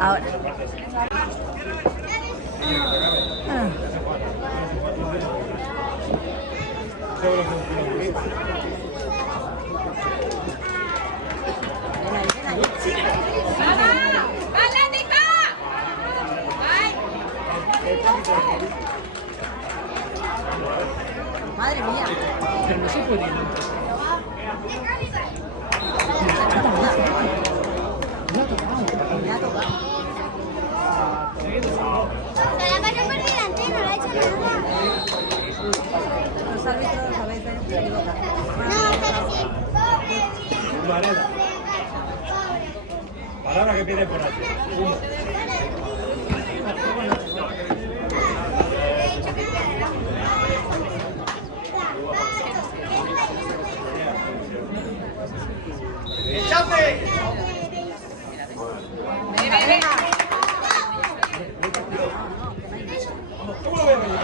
Ahora. Madre mía. Pero no se puede. Me ha tocado. La pasó por delante, no la ha hecho nada. Los árbitros a veces se equivocan. No, pero sí. Varela. Palabra que pide por aquí. ¡Echaste! Venga, venga. ¿Cómo lo ves? Venga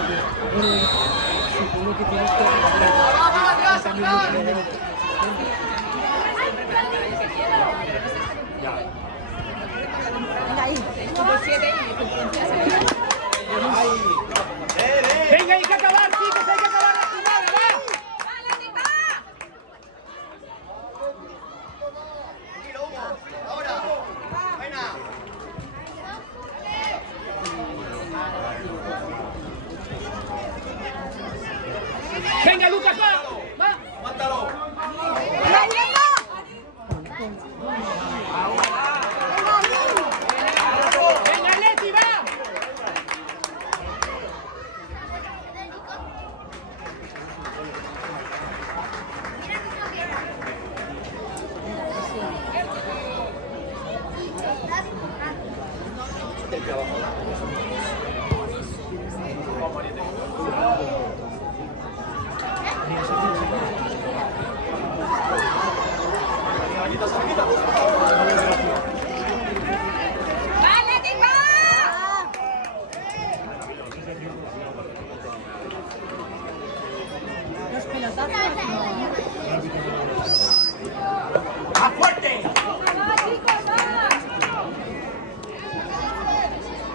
ahí. Venga, hay que acabar, chicos, hay que acabar la jugada, va. Tranquilo, Hugo. Ahora. Buena. Venga, Lucas, va. Va. Aguántalo. Venga, venga. Venga, Leti, va. Los pelotazos. ¡Más fuerte!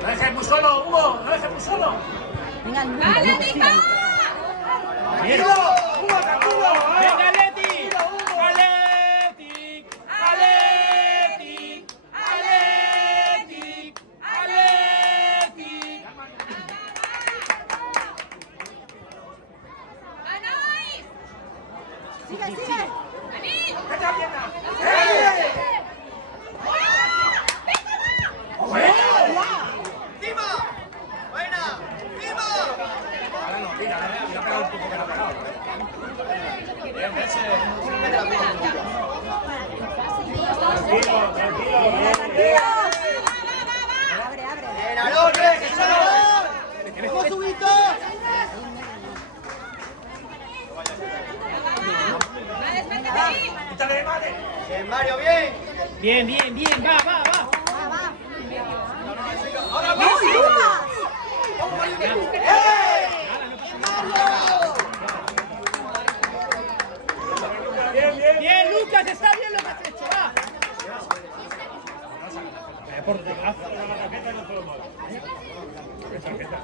No dejes muy solo, Hugo. No dejes muy solo. Venga, ¡Tranquilo! ¡Hugo, tranquilo! Venga, Leti. Atletic. Atletic. Atletic. Atletic. sigue, sigue. ¡Vete a la pierna! ¡Encima! ¡Buena! ¡Encima! Ahora no, tira, le ha pegado un poco que le ha pegado. Bien, ese. Tranquilo, tranquilo. Tranquilo. Abre, abre. ¡Bien, Aarón, que es Aarón! ¡Vamos, Huguito! ¡Quítale de madre! ¡Bien, Mario, bien! Bien, bien, bien, va, va, va. Va, va. ¡Ahora ¡Uy, vamos! Lucas! ¡Vamos, Mario! ¡Eh! Bien, bien. Bien, Lucas, está bien lo que has hecho, va. Por detrás. La tarjeta no todo mal. Tarjeta.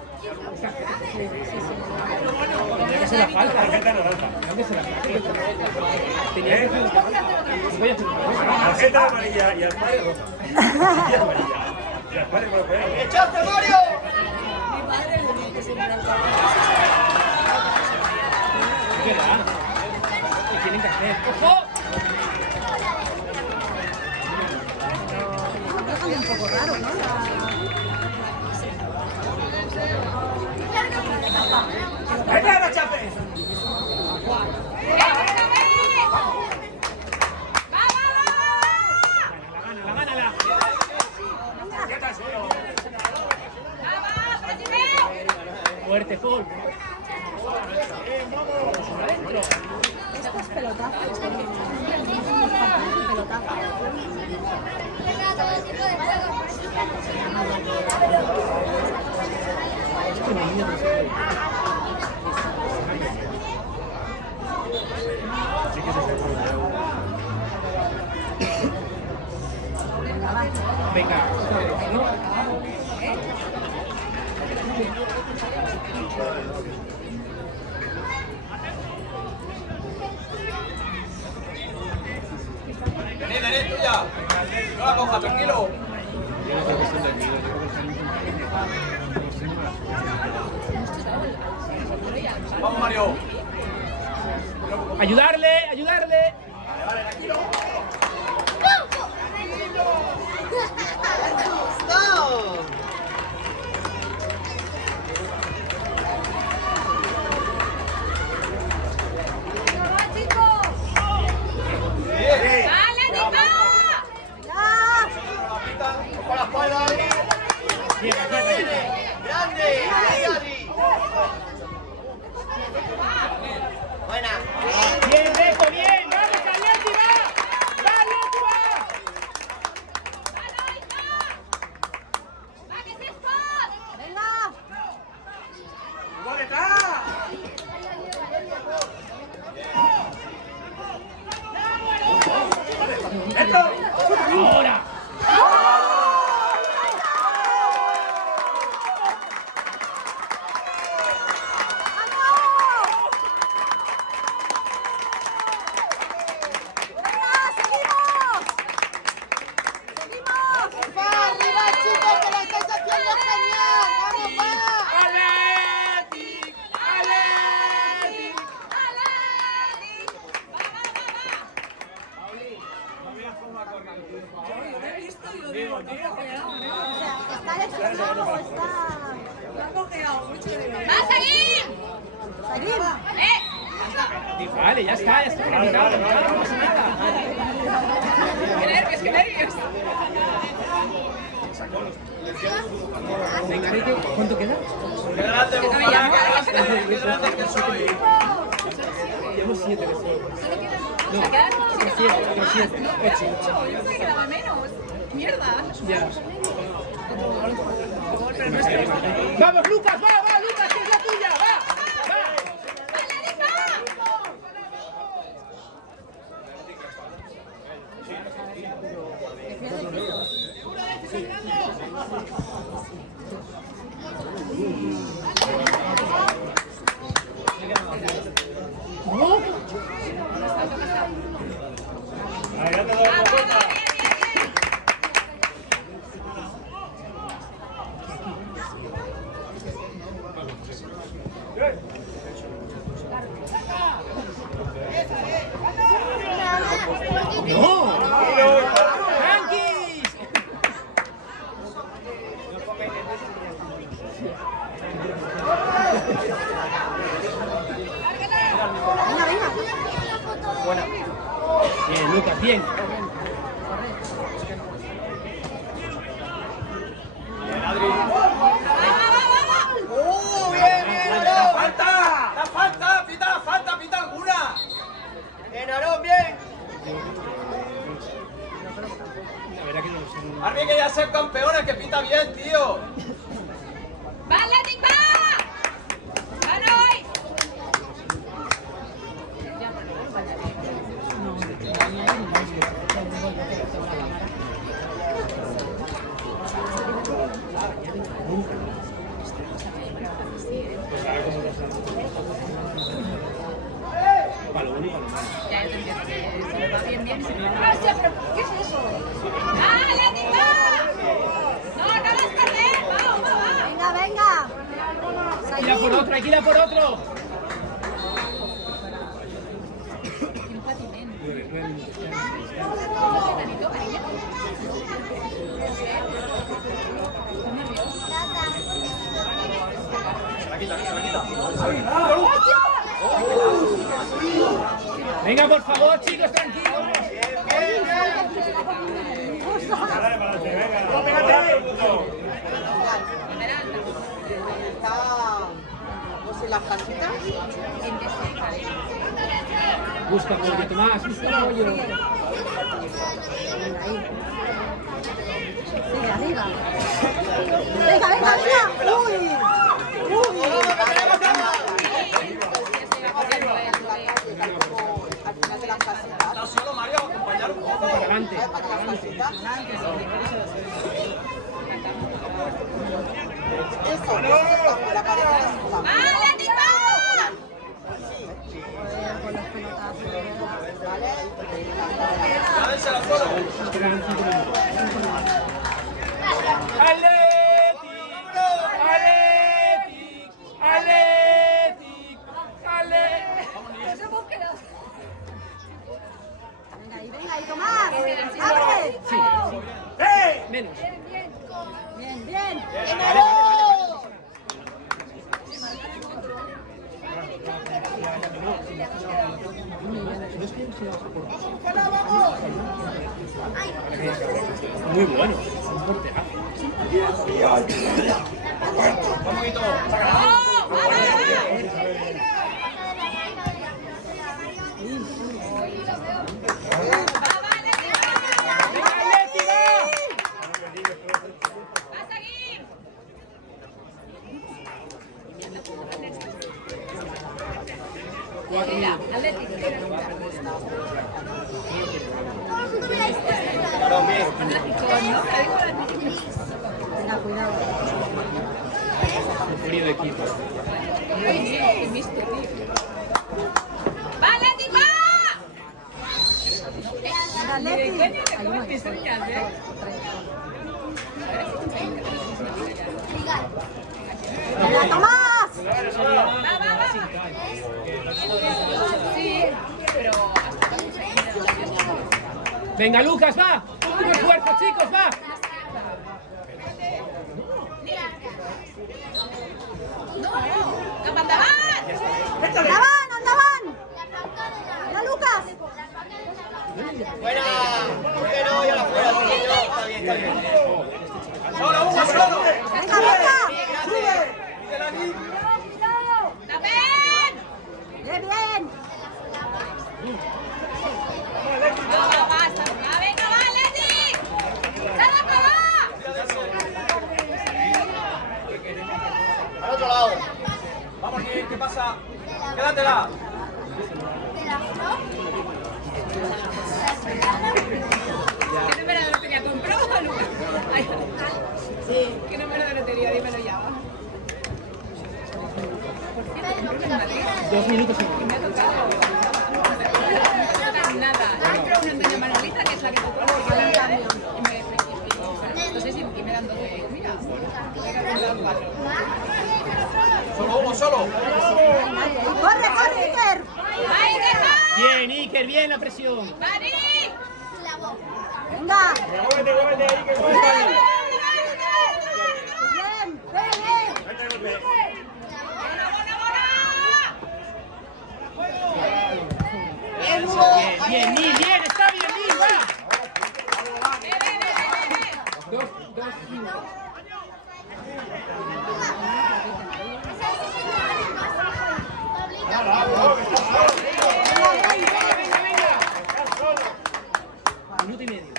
Tenía que ser la falta. Tarjeta naranja. Tenía que ser la falta. Tenía que ser la falta. Voy a hacer una Tarjeta amarilla y al padre roja. Y amarilla. Y al padre con los pelos. ¡Echaste, Mario! ¿Qué da? ¿Qué tienen que hacer? ¡Ojo! Un poco raro, ¿no? ¡Vete a la chape! Gánala. Fuerte, Paul. Estos pelotazos. Estos partidos de pelotazos. Venga, va. Venga, ¿no? Venid, tuya. No la coja, tranquilo. Vamos, Mario. Ayudarle, ayudarle. Con la espalda, Adri. Grande, Adri. Buena. Bien, Deco, bien. Vamos, Atleti, va. Va, Atleti, va. Venga. ¡Igual detrás! Ahora. Atleti, Atleti. Está lesionado, está. Lo han cojeado mucho de verdad. ¡Va a seguir! Vale, ya está, ya está. No pasa nada. Qué nervios. Venga, Ricky, ¿cuánto queda? ¡Qué grande, Bufana! ¡Qué grande que soy! Llevo 7 de fuego. No, 7, 8. Yo pensé que quedaba menos. Mierda. Ya. Vamos, Lucas, va, Lucas, que es la tuya, va. Ahí ya te doy la vuelta. ¡No! ¡Yankees! Buena. Bien, Lucas, bien. Bien, Adri. Bien, Aarón. ¡Falta! ¡La falta! ¡Pita alguna! Bien, Aarón, bien. La verdad que no sé. Arbi, que ya ser campeones, que pita bien, tío. ¡Va, Athletic, va! ¡Van hoy! Para lo bueno y para lo malo. Ya, yo te entiendo. Si me va bien, bien. Si me va mal. ¡Hostia, pero qué es eso! ¡Va, Athletic, va! ¡No, no vas a perder! ¡Va! Venga. Hay que ir a por otro. Quin patiment. 9 minutos. Tanito, cariño. Venga, por favor, chicos, tranquilos. Dale para adelante, venga. ¿Pues en las canchitas? Busca apoyo, Tomás, busca apoyo. Sigue arriba. Venga. Uy. Está solo, Mario, acompañar un poco. Adelante. Adelante. Bien, bien. Muy bueno, es un porterazo. Un poquito. ¡Oh! ¡Va, va, ¡Venga, Leti, va! ¡Va a seguir! Mira, Atlético. Claro, bien. Venga, cuidado. Frío de equipo. ¡Va, Leti, va! Venga, Leti. ¿Cómo te enseñas, eh? Venga, Tomás. Va, va, va. Sí, pero hasta cuando se Venga, Lucas, va. Último esfuerzo, chicos, va. ¡Cap endavant! Andaban, andaban. Venga, Lucas. Buena. Pero ya la fuera. Está bien, está bien. Solo, Hugo, solo. Venga, venga. ¡Tapen! Bien, bien. Va, basta. Va, venga, va, Leti! ¡S'ha d'acabar! Al otro lado. Vamos, ¿qué pasa? Quédatela. ¿Qué número de lotería compró, Lucas? Ay, sí. ¿Qué número de lotería? Dímelo ya. Por cierto, compré en Madrid. 2 minutos y medio. Me ha tocado. Nada. Compro una Antonia Manolita, que es la que compró, porque me la dan. Y me no sé si me dan 12. Mira, me dan 4. Solo, Hugo, solo. Corre, corre, Iker. ¡Ahí está! Bien, Iker, bien la presión. ¡Marí! Venga. Muévete, muévete ahí, que Bien, bien, bien. Bien, Nil, bien, está bien, Nil, va. 2 minutos. Minuto y medio.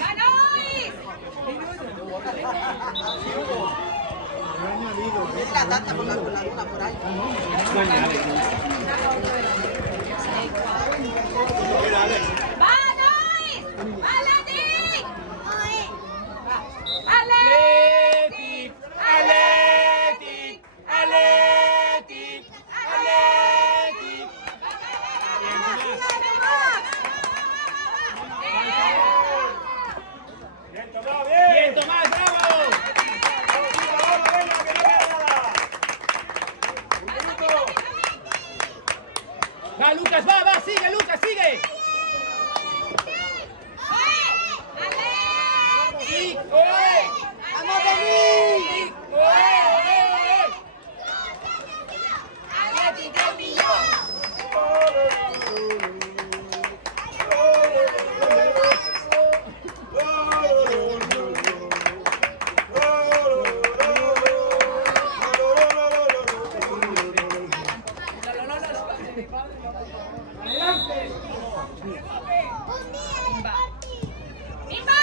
¡Ganois! ¡Vanois! ¡Atlétic! Atlétic, Atlétic, Atlétic, Atlétic. Bien, Tomás, bien. Bien, Tomás, bravo. Ahora, venga, que no queda nada. Un minuto. Va, Lucas, va, sigue, Lucas, sigue. ¡Atlétic! Vamos, Denis. ¡Atlétic del millón! ¡Pimba!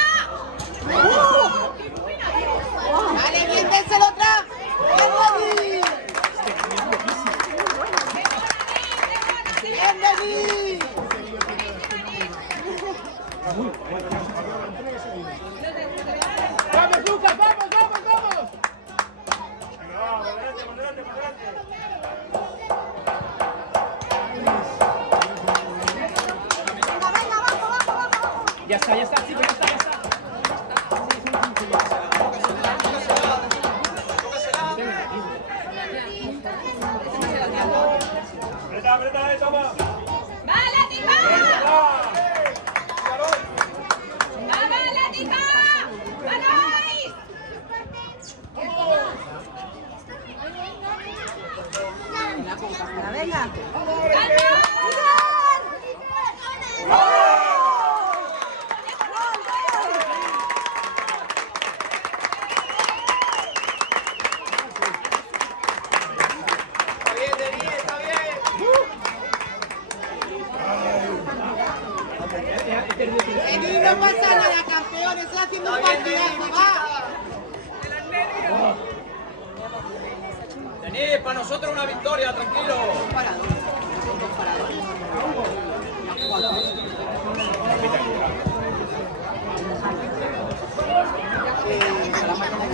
nosotros una victoria, tranquilo.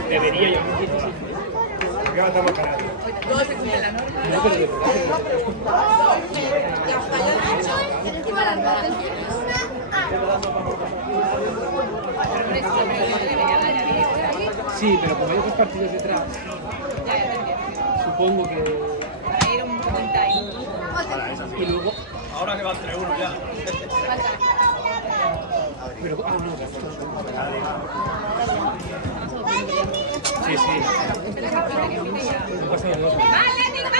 Debería yo. ¿Qué estamos ganando? Todo se cumple la norma. No, pero de verdad. Sí, pero como hay otros partidos detrás, Ya, ya te entiendo. supongo que. Para ir un buen time. Y luego. Ahora que va 3-1 ya. Falta. Pero. Ah, no, sí, sí. Espera que pite ya. No pasa nada. ¡Va, Atlético, va!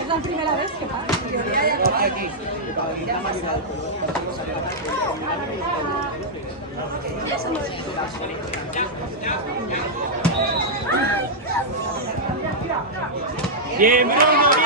Es la primera vez que pasa. Bien, Bruno, bien.